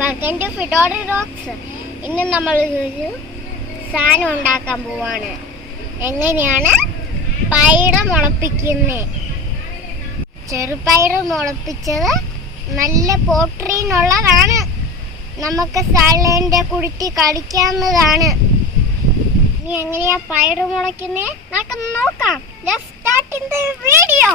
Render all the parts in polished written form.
welcome to Fridolin Rockzz. ഇന്ന് നമ്മൾ ഒരു സാധനം ഉണ്ടാക്കാൻ പോവാണ്. എങ്ങനെയാണ് പയറ് മുളപ്പിക്കുന്നത്? ചെറുപയറ് മുളപ്പിച്ചത് നല്ല പ്രോട്ടീനുള്ളതാണ്. നമുക്ക് സാലഡിന്റെ കുടിച്ച് കഴിക്കാവുന്നതാണ്. ഇനി എങ്ങനെയാ പയറ് മുളയ്ക്കുന്നത് നമുക്ക് നോക്കാം. Let's start in the video.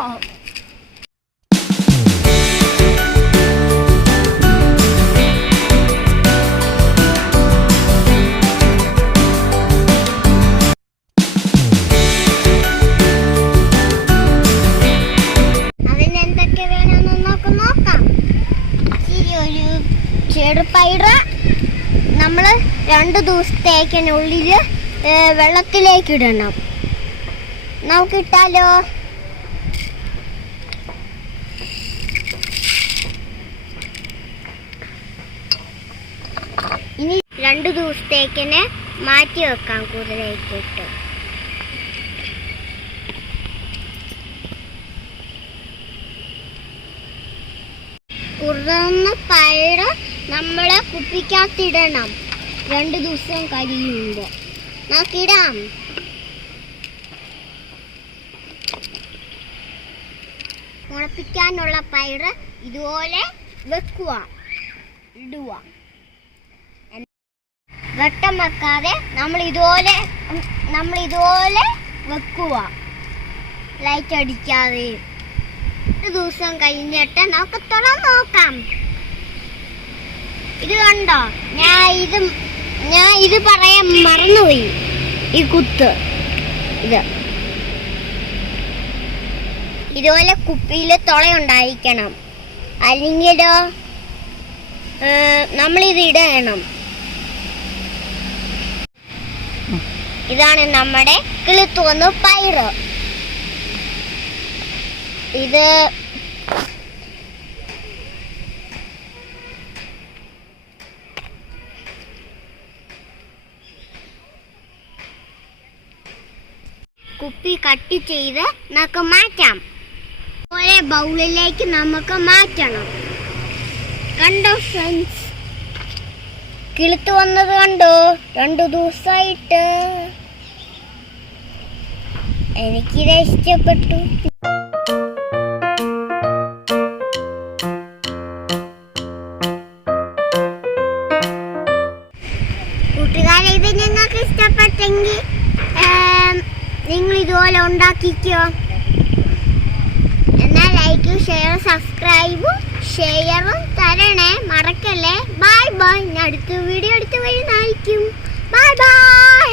ചെറുപയറ് നമ്മൾ 2 ദിവസത്തേക്കിനുള്ളിൽ വെള്ളത്തിലേക്ക് ഇടണം. നമുക്ക് ഇട്ടാലോ? ഇനി 2 ദിവസത്തേക്കിന് മാറ്റി വെക്കാം കുതിരയിട്ടിട്ട്. കുതിർന്ന പയറ് നമ്മളെ കുപ്പിക്കകത്തിടണം. 2 ദിവസം കഴിയുമ്പോൾ നമുക്കിടാം. മുളപ്പിക്കാനുള്ള പയറ് ഇതുപോലെ വെക്കുക, ഇടുക. വെട്ടം വെക്കാതെ നമ്മൾ ഇതുപോലെ വെക്കുക, ലൈറ്റ് അടിക്കാതെ. 2 ദിവസം കഴിഞ്ഞിട്ട് നമുക്ക് തുറന്ന് നോക്കാം. ഇത് കണ്ടോ? ഞാൻ ഇത് പറയാൻ മറന്നുപോയി. ഈ കുത്ത് ഇതുപോലെ കുപ്പിയിൽ തുളയുണ്ടായിരിക്കണം, അല്ലെങ്കിലോ നമ്മളിത് ഇടണം. ഇതാണ് നമ്മുടെ കിളുത്തു വന്ന പയറ്. ഇത് കുപ്പി കട്ട് ചെയ്ത് നമുക്ക് മാറ്റാം. ഒരേ ബൗളിലേക്ക് നമുക്ക് മാറ്റണം. കണ്ടോ ഫ്രണ്ട്സ്, കിളുത്തു വന്നത് കണ്ടോ? 2 ദിവസമായിട്ട് എനിക്കിത് ഇഷ്ടപ്പെട്ടു. കൂട്ടുകാരെ, ഇത് നിങ്ങൾക്ക് ഇഷ്ടപ്പെട്ടെങ്കിൽ നിങ്ങൾ ഇതുപോലെ ഉണ്ടാക്കിക്കോ. എന്നാൽ ലൈക്കും ഷെയറും സബ്സ്ക്രൈബും ഷെയറും തരണേ, മറക്കല്ലേ. Bye bye. ഞാൻ അടുത്ത വീഡിയോ എടുത്ത് വരുന്നതായിരിക്കും. Bye bye.